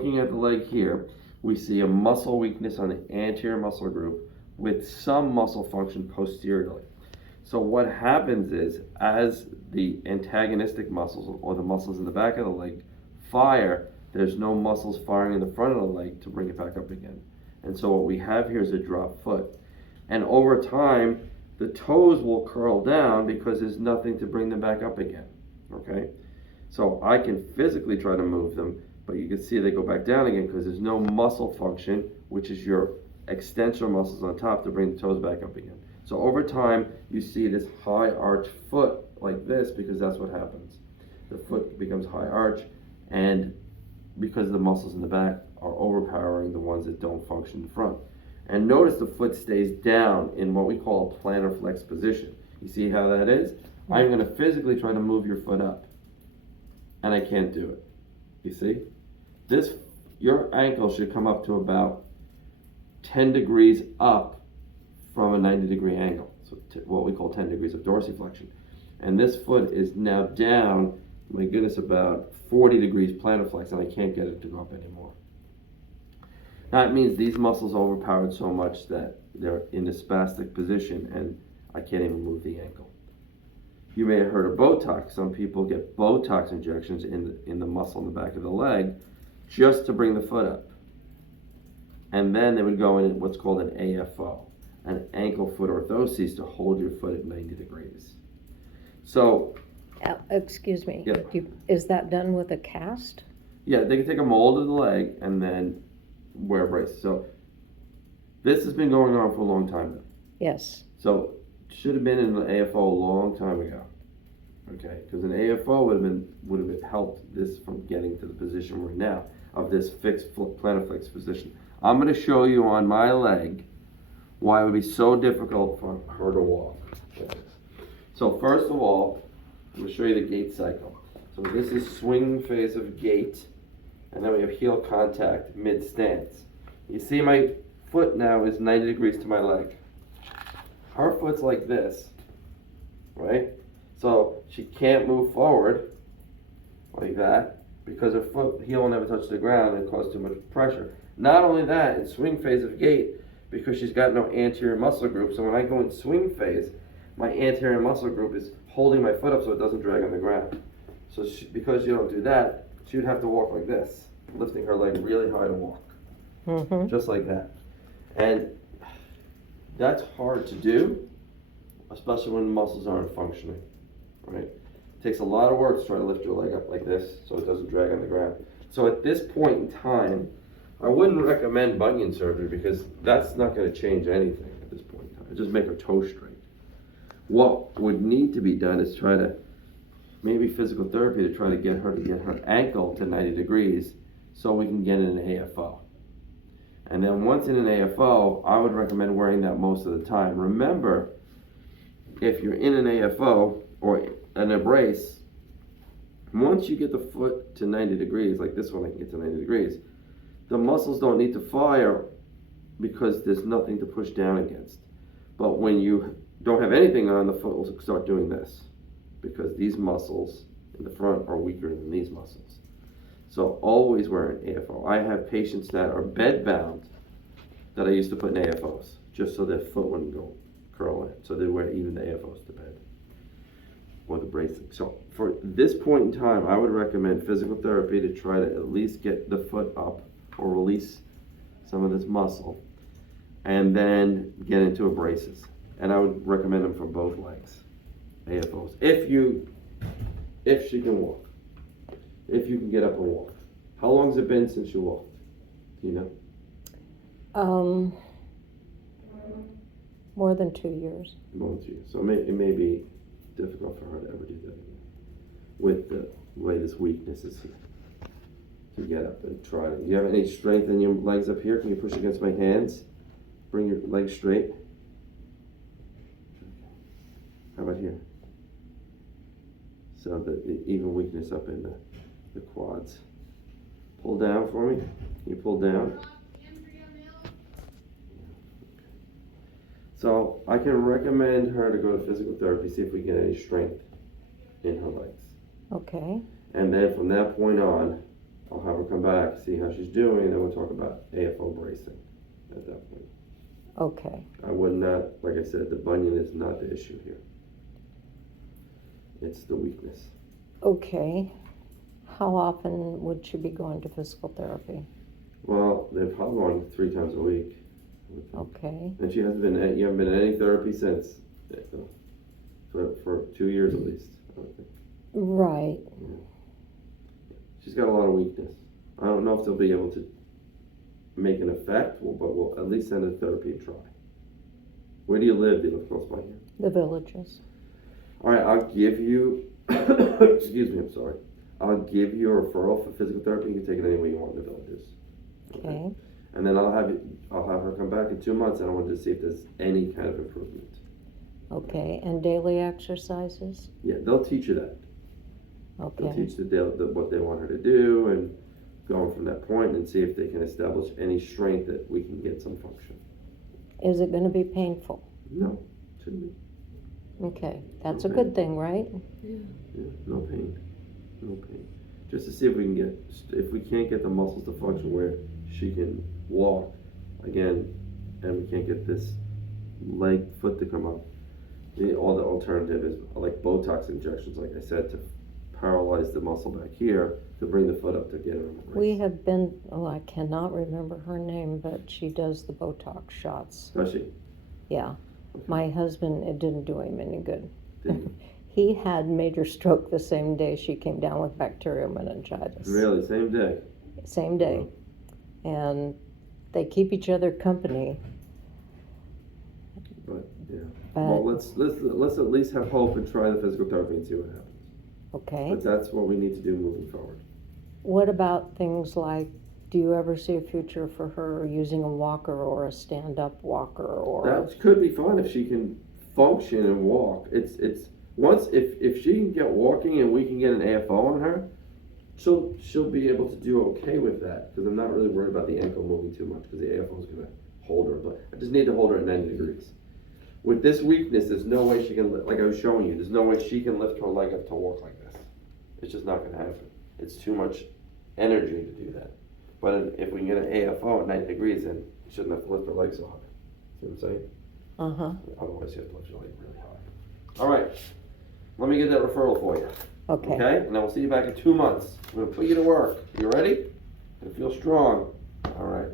looking at the leg here, we see a muscle weakness on the anterior muscle group with some muscle function posteriorly. So what happens is, as the antagonistic muscles, or the muscles in the back of the leg, fire, there's no muscles firing in the front of the leg to bring it back up again. And so what we have here is a drop foot. And over time, the toes will curl down because there's nothing to bring them back up again, okay? So I can physically try to move them, but you can see they go back down again because there's no muscle function, which is your extensor muscles on top, to bring the toes back up again. So over time, you see this high arch foot like this because that's what happens. The foot becomes high arch, and because the muscles in the back are overpowering the ones that don't function in the front. And notice the foot stays down in what we call a plantar flex position. You see how that is? I'm going to physically try to move your foot up, and I can't do it. You see? Your ankle should come up to about 10 degrees up from a 90-degree angle. So what we call 10 degrees of dorsiflexion. And this foot is now down, my goodness, about 40 degrees plantar flex, and I can't get it to go up anymore. That means these muscles are overpowered so much that they're in a spastic position and I can't even move the ankle. You may have heard of Botox. Some people get Botox injections in the muscle in the back of the leg just to bring the foot up. And then they would go in what's called an AFO, an ankle foot orthosis, to hold your foot at 90 degrees. So, excuse me, yeah. Is that done with a cast? Yeah, they can take a mold of the leg and then wear a brace. So this has been going on for a long time now. Yes. So should have been in an AFO a long time ago. Okay, because an AFO would have helped this from getting to the position we're in now of this fixed plantar flex position. I'm going to show you on my leg why it would be so difficult for her to walk. Okay. So first of all, I'm going to show you the gait cycle. So this is swing phase of gait, and then we have heel contact mid-stance. You see my foot now is 90 degrees to my leg. Her foot's like this, right? So she can't move forward like that because her heel will never touch the ground and cause too much pressure. Not only that, in swing phase of gait, because she's got no anterior muscle group, so when I go in swing phase, my anterior muscle group is holding my foot up so it doesn't drag on the ground. So because you don't do that, she would have to walk like this, lifting her leg really high to walk, just like that. And that's hard to do, especially when the muscles aren't functioning, right? It takes a lot of work to try to lift your leg up like this so it doesn't drag on the ground. So at this point in time, I wouldn't recommend bunion surgery because that's not going to change anything at this point in time. Just make her toe straight. What would need to be done is try to, maybe physical therapy to try to get her ankle to 90 degrees so we can get in an AFO. And then once in an AFO, I would recommend wearing that most of the time. Remember, if you're in an AFO or an brace, once you get the foot to 90 degrees, like this one I can get to 90 degrees, the muscles don't need to fire because there's nothing to push down against. But when you don't have anything on, the foot will start doing this because these muscles in the front are weaker than these muscles. So always wear an AFO. I have patients that are bed bound that I used to put in AFOs just so their foot wouldn't go curl in. So they wear even the AFOs to bed or the bracing. So for this point in time, I would recommend physical therapy to try to at least get the foot up or release some of this muscle and then get into a braces. And I would recommend them for both legs, AFOs. If she can walk. If you can get up and walk. How long has it been since you walked? Do you know? More than 2 years. More than 2 years. So it may be difficult for her to ever do that again. With the way this weakness is here. To get up and try to. Do you have any strength in your legs up here? Can you push against my hands? Bring your legs straight. How about here? So the even weakness up in the quads. Pull down for me. Can you pull down? So I can recommend her to go to physical therapy, see if we get any strength in her legs. Okay. And then from that point on, I'll have her come back, see how she's doing, and then we'll talk about AFO bracing at that point. Okay, I would not, like I said, the bunion is not the issue here. It's the weakness. okay. How often would she be going to physical therapy? Well, they're probably going 3 times a week. Okay, And she hasn't been, you haven't been in any therapy since, for 2 years at least, I would think. right. She's got a lot of weakness. I don't know if they'll be able to make an effect, but we'll at least send her to therapy and try. Where do you live? Do you live close by here? The Villages. All right, I'll give you, excuse me, I'm sorry. I'll give you a referral for physical therapy. You can take it anywhere you want in the Villages. Okay, And then I'll have her come back in 2 months, and I wanted to see if there's any kind of improvement. okay. And daily exercises? Yeah, they'll teach you that. They'll Okay, teach what they want her to do, and going from that point, and see if they can establish any strength that we can get some function. is it gonna be painful? No, shouldn't be. Okay, that's a Okay. good thing, right? Yeah, no pain, no pain. Just to see if we can get, if we can't get the muscles to function where she can walk again, and we can't get this foot to come up. All the alternative is like Botox injections, like I said, to paralyze the muscle back here to bring the foot up to get it on the brace. We have been, oh, I cannot remember her name, but she does the Botox shots. Does she? Yeah. Okay. My husband, it didn't do him any good. Didn't He had major stroke the same day she came down with bacterial meningitis. Really, same day. Same day. And they keep each other company. But yeah. But, Well, let's at least have hope and try the physical therapy and see what happens. okay. But that's what we need to do moving forward. What about things like, do you ever see a future for her using a walker or a stand-up walker or? That could be fun if she can function and walk. It's once if she can get walking and we can get an AFO on her, she'll be able to do okay with that, because I'm not really worried about the ankle moving too much, because the AFO is going to hold her. But I just need to hold her at 90 degrees. With this weakness, there's no way she can, like I was showing you, there's no way she can lift her leg up to walk like this. It's just not going to happen. It's too much energy to do that. But if we can get an AFO at 90 degrees, then you shouldn't have to lift her leg so high. See what I'm saying? Uh-huh. Otherwise, you have to lift your leg really high. All right. Let me get that referral for you. Okay. Okay? And then we'll see you back in 2 months. I'm going to put you to work. You ready? And feel strong. All right.